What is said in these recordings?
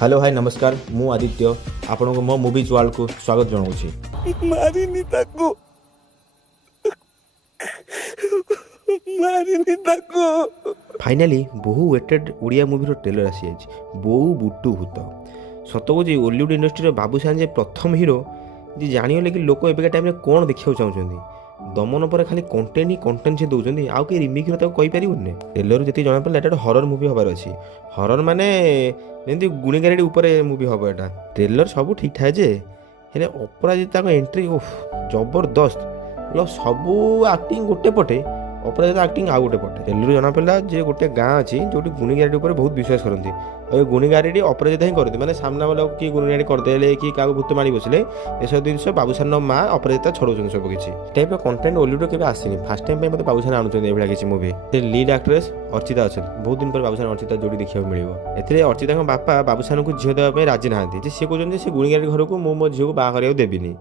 Hello hi नमस्कार मु आदित्य आपण को मो मूवीज वर्ल्ड को स्वागत जनाऊँ। मारिनी ताको मारिनी ताको फाइनाली बहु वेटेड ओडिया मूवी ट्रेलर आसी बहु बुटू भूत सत को ओलीवुड इंडस्ट्री बाबूशान जे प्रथम हीरो जी जानिगले कि लोक एबिका टाइम कौन देखा चाहते दमन पर खाली कंटेंट ही कंटेंट से दौरान आउ कि रिमिक कहीपर ट्रेलर जी जना पड़ा एटा हरर मूवी हबार अच्छी हरर माने जमी गुणीगारेडी उपर मूवी हम एटा ट्रेलर सब ठीक ठाक जे हेले अपराजिता एंट्री जबरदस्त मतलब सबू एक्टिंग गोटे पटे अपराजिता एक्टिंग आउ गोटे पटे ट्रेलर जना पड़ा जे गोटे गाँ अच्छी जो गुणीगारेडी उपर बहुत विश्वास करती और गुणीगारेडी अपराजिता ही करती मैंने सामना वाला किए गुणीगारेडी करदे कि क्या भूत मारी बसले एसब जिन बाबूसान माँ अपराजिता छड़ाऊँ सब किसी टाइप कंटेंट ओलीवुड के आसनी फास्ट टाइम मतलब बाबूसान आणुच्च किसी मूवी लीड एक्ट्रेस अर्चिता अच्छे बहुत दिन पर बाबूसान अर्चिता जोड़ी देखा मिले ए अर्चिता बापा बाबूसान को झील देवाई राजी ना सी कहते से गुणीगारेडी घर को मो झील को बाहर देवी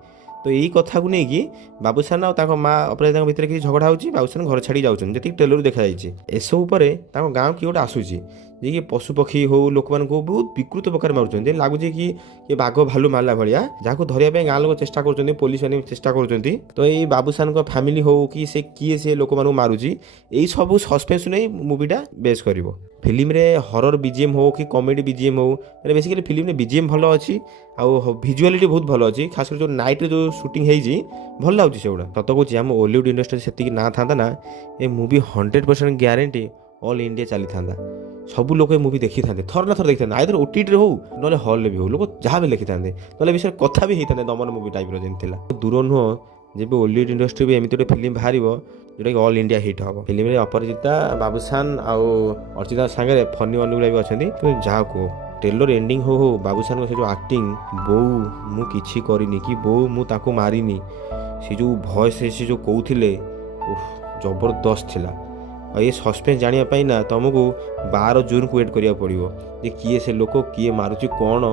तो यही कथा को लेकिन बाबूसान और माँ अपराजिता भितर किसी झगड़ा होची बाबूसान घर छाड़ी जाऊँ जी ट्रेलर देखा एसबू गाँव किए गोटे आसूसी जे कि पशु पक्षी हो लोक मान बहुत विकृत प्रकार मार्च लगुच कि ये बाघ भालू मारला भाया जहाँ धरने गाँ लोक चेष्टा कर पुलिस मैंने चेष्टा कर तो ये बाबूसान फैमिली हो कि से किए से लोक मानू मारुची यही सब सस्पेंस नहीं मूवीटा बेस कर फिल्म रे हरर बीजीएम हो कि कॉमेडी बीजीएम हो मैंने बेसिकली फिल्म रे बीजीएम भल अच्छी आउ भिजुआलिटी बहुत भल अच्छी खास कर जो नाइट जो शूटिंग होती भल लगुच से गुड़ा सत कौन आम ओलीवुड इंडस्ट्री से ना था ना ये मूवी 100% ग्यारंटी ऑल इंडिया चली था सब लोग मूवी देखी था थर ना थर देखी था आइदर ओटीटी हो ना हॉल भी हो लोग जहाँ भी लिखी था ना विषय कथा भी होता दमन मूवी टाइप रहा दूर नुह जब ओलीवुड इंडस्ट्री भी एमती गोटे फिल्म बाहर जोटा कि ऑल इंडिया हिट हम फिल्म में अपराजिता बाबूसान आउ अर्चिता सागर फनी अनुगुला भी अच्छा तो जहाँ को ट्रेलर एंडिंग हो बाबूसान से जो एक्टिंग बो मु किछि करिनी कि बो मु ताको मारिनी से जो भॉइस से जो कहते जबरदस्त थिला और ये सस्पेंस जानापी ना तुमको 12 जून को वेट करिया पड़ो किए से लोक किए मारुची कौन